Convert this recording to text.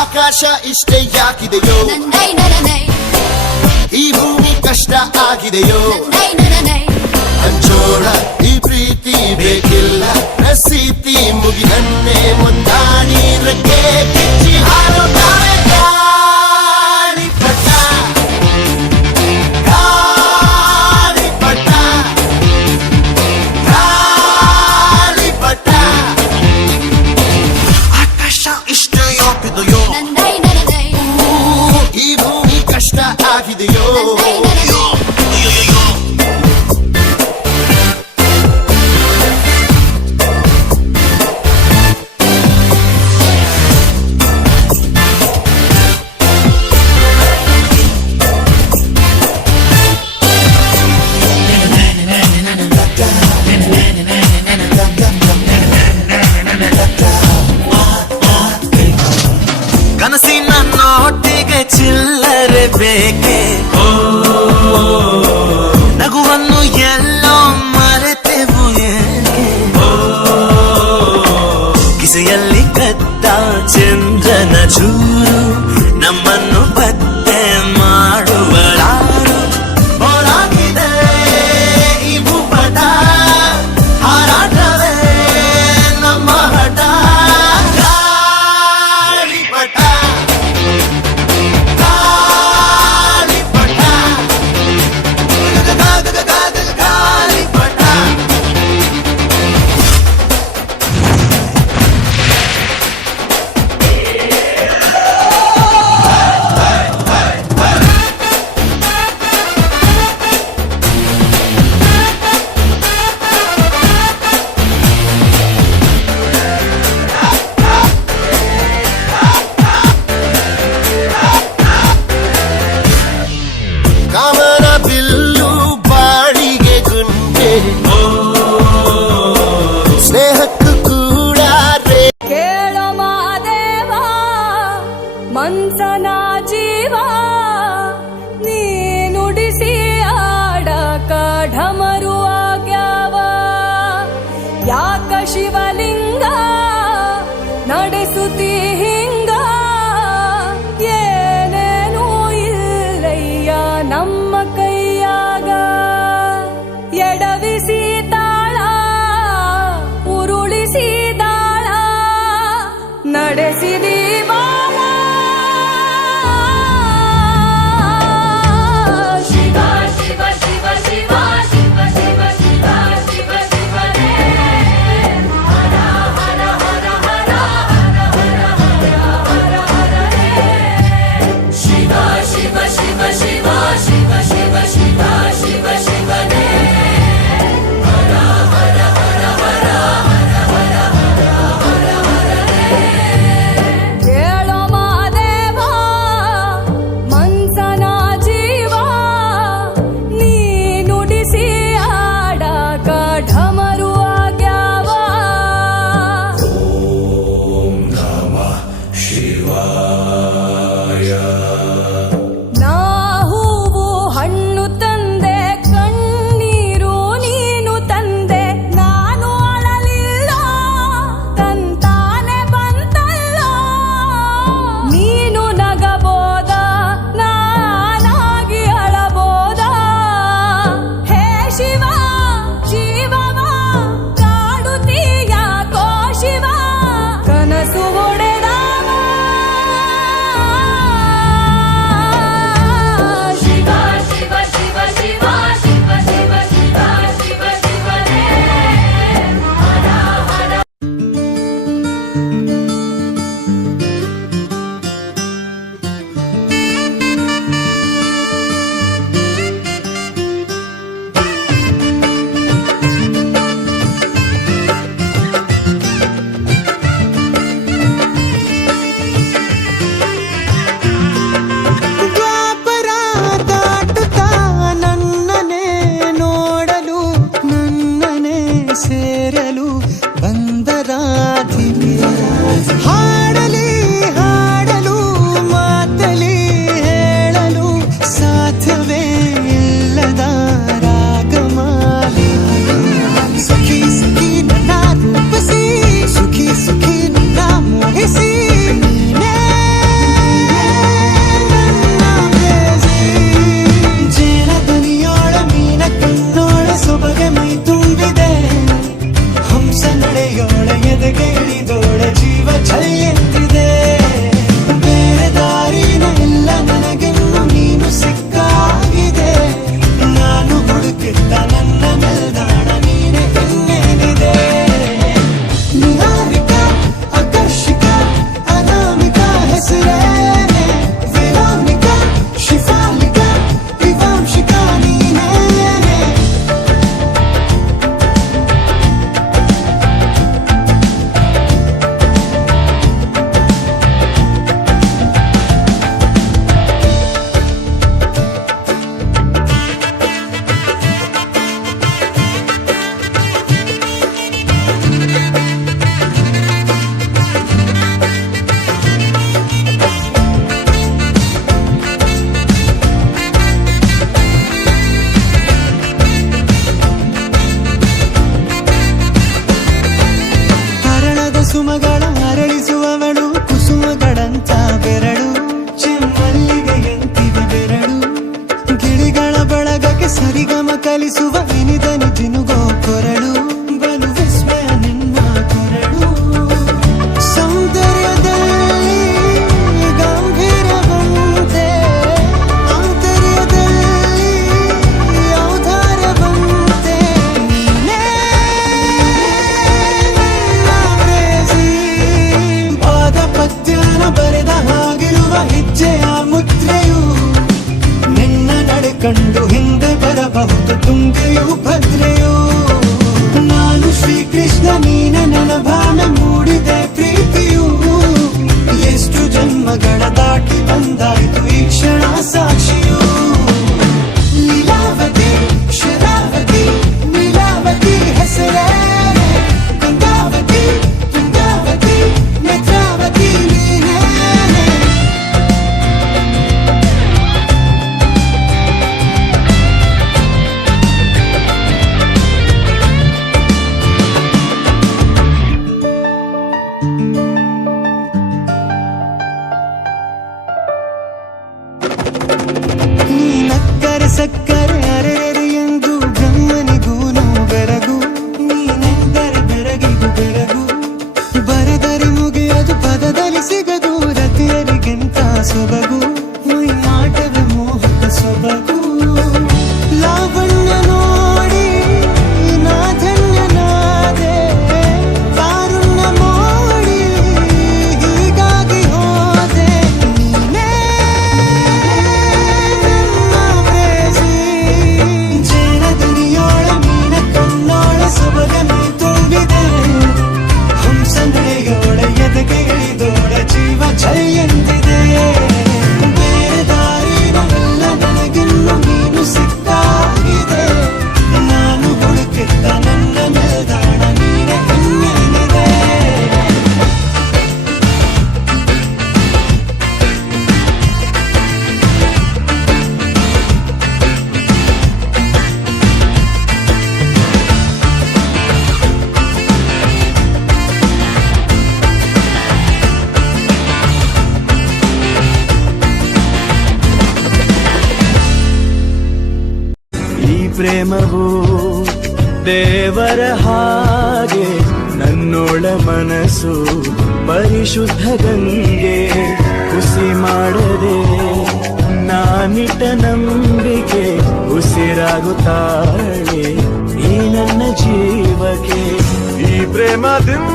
ಆಕಾಶ ಇಷ್ಟೇ ಯಾಕಿದೆಯೋ, ಈ ಭೂಮಿ ಕಷ್ಟ ಆಗಿದೆಯೋ, ಹಂಚೋಳ ಈ ಪ್ರೀತಿ ಬೇಕಿಲ್ಲ, ಪ್ರಸಿದ್ಧಿ ಮುಗಿದನ್ನೇ ಮುಂದಾಡಿ ರೆಕ್ಕೆ ಕಿಚ್ಚಿ ಹಾರುತ್ತಾರೆ ಗಾಳಿಪಟ, ಗಾಳಿಪಟ, ಗಾಳಿಪಟ. ಆಕಾಶ ಇಷ್ಟೇ ಯಾಕಿದೆಯೋ, ಈ ಭೂಮಿ ಕಷ್ಟ ಆಗಿದೆಯೋ, ಕನಸಿನ ನೋಟಿಗೆ ಚಿಲ್ಲರೆ ಬೇಕೆ, ನಗುವನ್ನು ಎಲ್ಲೋ ಮರೆತೆವು ಏಕೆ, ಕಿಸೆಯಲ್ಲಿ ಕದ್ದ ಚಂದ್ರನ ಚೂರು ನಮ್ಮನ್ನು ಪತ್ತೆ ಮಾಡುವರಾರು. ಹೋರಾಗಿದೆ ಈ ಭೂಪಟ, ಹಾರಾಟವೇ ನಮ್ಮ ಹಠ. ಗಾಳಿಪಟ, ಗಾಳಿಪಟ, ಗಾಳಿಪಟ. ಕಾಮನ ಬಿಲ್ಲು ಬಾಳಿಗೆ ಗುಂಡೆ, ಸ್ನೇಹಕ್ಕೂ ಕೂಡ ಕೇಳೋ ಮಾದೇವ ಮನ್ಸನ ಜೀವ, ನೀ ನುಡಿಸಿ ಆಡಕ ಢಮರು ಆಗ್ಯಾವ. ಯಾಕ ಶಿವಲಿಂಗ ನಡೆಸುತ್ತಿ ಹಿಂಗ, ಏನೇನೂ ಇಲ್ಲಯ್ಯ ನಮ್ಮ ಕೈಯಾಗ. ಎಡವಿಸಿ ತಾಳ ಉರುಳಿಸಿ ದಾಳ ನಡೆಸಿದಿ ಬಾಳ. ಶಿವ ಶಿವ ಶಿವ ಶಿವ ಶಿವ ಶಿವ ಶಿವ ಶಿವ ಶಿವನೇ, ಹರ ಹರ ಹರ ಹರ ಹರ ಹರ ಹರ ಹರ ಹರೇ. ಶಿವ ಶಿವ ಶಿವ ಶಿವ ಶಿವ ಶಿವ ಶಿವ ಶಿವ ಶಿವನೇ, ಹರ ಹರ ಹರ ಹರ ಹರ ಹರ ಹರ ಹರ ಹರೇ. ಕೇಳೋ ಮಾದೇವ ಮನ್ಸನ ಜೀವ, ನೀ ನುಡಿಸಿ ಆಡಕ ಢಮರು ಆಗ್ಯಾವ. ನಾ ಹೂವು ಹಣ್ಣು ತಂದೆ, ಕಣ್ಣೀರು ನೀನು ತಂದೆ, ನಾನು ಅಳಲಿಲ್ಲ ತಂತಾನೆ ಬಂತಲ್ಲ. ನೀನು ನಗಬೋದ ನಾನಾಗಿ ಅಳಬೋದ, ಹೇ ಶಿವ ಜೀವವ ಕಾಡುತ್ತೀಯಾಕೋ ಶಿವ, ಕನಸು ಒಡೆದವ. ಸೊಬಗು ಮೈಯಾಟವೇ ಮೋಹಕ ಸೊಬಗು ಲಾವಣ್ಯ ನೋಡಿ ನಾ ಧನ್ಯನಾದೆ ಕಾರುಣ್ಯ ಮೋಡಿ ಹೀಗಾಗಿ ಹೋದೆ ನೀನೇ ನನ್ನ ಪ್ರೇಸಿ ಜೇನ ದುನಿಯೋಳ ಮೀನ ಕಣ್ಣೋಳ ಸೊಬಗ ಮೈ ತುಂಬಿದೆ ಹಂಸನಡೆಯೋಳ ಎದೆಗೆ ಇಳಿದೋಳ ಜೀವ ಜಯಂತಿದೆ ಬೇರೆ ದಾರಿನಲ್ಲ ನನಗಿನ್ನು ನೀನು ಸಿಕ್ಕಾಗಿದೆ ನಾನು ಹುಡುಕಿದ್ದ ನನ್ನ ನಿಲ್ದಾಣ ನೀನೆ ಇನ್ನೇನಿದೆ ಈ ಪ್ರೇಮವು ದೇವರ ಹಾಗೆ ನನ್ನೊಳ ಮನಸ್ಸು ಪರಿಶುದ್ಧ ಗಂಗೆ ಹುಸಿ ಮಾಡದೆ ನಾನಿಟ್ಟ ನಂಬಿಕೆ ಉಸಿರಾಗುತ್ತಾಳೆ ಈ ನನ್ನ ಜೀವಕ್ಕೆ ಈ ಪ್ರೇಮದಿಂದ